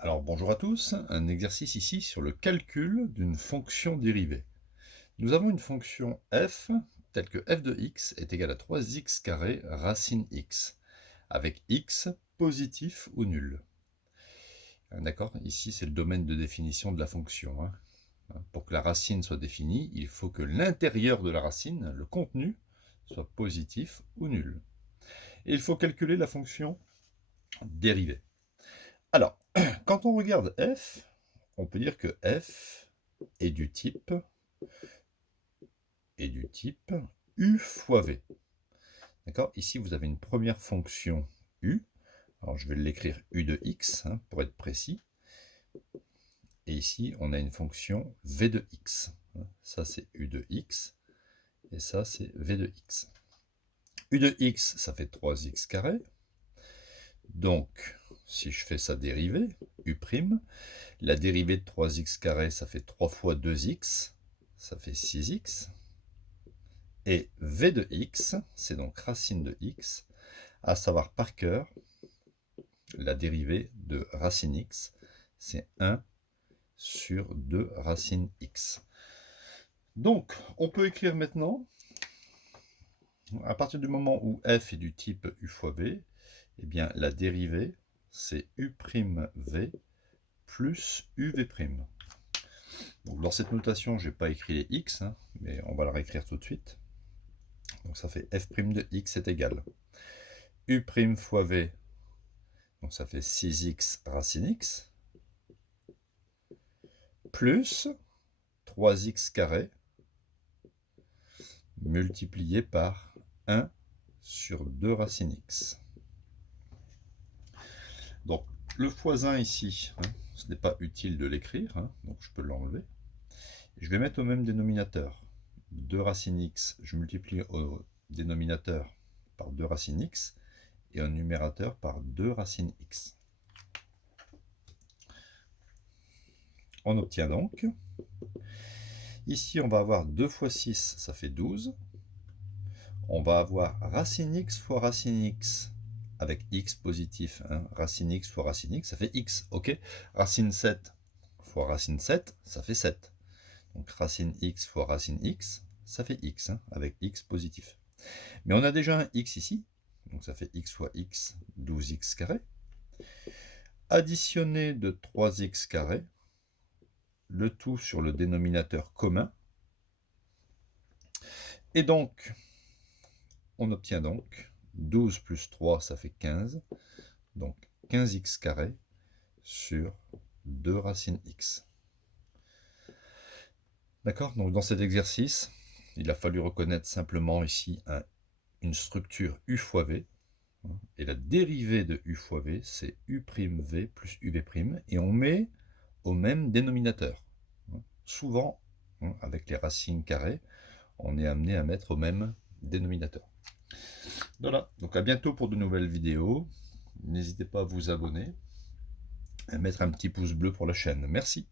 Alors bonjour à tous, un exercice ici sur le calcul d'une fonction dérivée. Nous avons une fonction f telle que f de x est égal à 3x carré racine x, avec x positif ou nul. D'accord? Ici c'est le domaine de définition de la fonction. Pour que la racine soit définie, il faut que l'intérieur de la racine, le contenu, soit positif ou nul. Et il faut calculer la fonction dérivée. Alors, quand on regarde f, on peut dire que f est du type u fois v. D'accord? Ici, vous avez une première fonction u. Alors, je vais l'écrire u de x, pour être précis. Et ici, on a une fonction v de x. Ça, c'est u de x. Et ça, c'est v de x. u de x, ça fait 3x carré. Donc, si je fais sa dérivée, u', la dérivée de 3x carré, ça fait 3 fois 2x, ça fait 6x. Et v de x, c'est donc racine de x, à savoir par cœur, la dérivée de racine x, c'est 1 sur 2 racine x. Donc, on peut écrire maintenant, à partir du moment où f est du type u fois v, eh bien la dérivée, c'est u' v plus uv'. Donc, dans cette notation, je n'ai pas écrit les x, mais on va la réécrire tout de suite. Donc ça fait f' de x est égal u' fois v, donc ça fait 6x racine x, plus 3x carré multiplié par 1 sur 2 racine x. Donc le fois 1 ici, ce n'est pas utile de l'écrire, donc je peux l'enlever. Je vais mettre au même dénominateur 2 racine x, je multiplie au dénominateur par 2 racine x, et au numérateur par 2 racine x. On obtient donc, ici on va avoir 2 fois 6, ça fait 12. On va avoir racine x fois racine x, avec x positif, racine x fois racine x, ça fait x, ok. Racine 7 fois racine 7, ça fait 7. Donc racine x fois racine x, ça fait x, avec x positif. Mais on a déjà un x ici, donc ça fait x fois x, 12x carré. Additionné de 3x carré, le tout sur le dénominateur commun. Et donc, on obtient donc 12 plus 3, ça fait 15. Donc 15x carré sur 2 racines x. D'accord? Donc dans cet exercice, il a fallu reconnaître simplement ici une structure u fois v. Et la dérivée de u fois v, c'est u' v plus uv'. Et on met au même dénominateur. Souvent, avec les racines carrées, on est amené à mettre au même dénominateur. Voilà, donc à bientôt pour de nouvelles vidéos. N'hésitez pas à vous abonner et à mettre un petit pouce bleu pour la chaîne. Merci.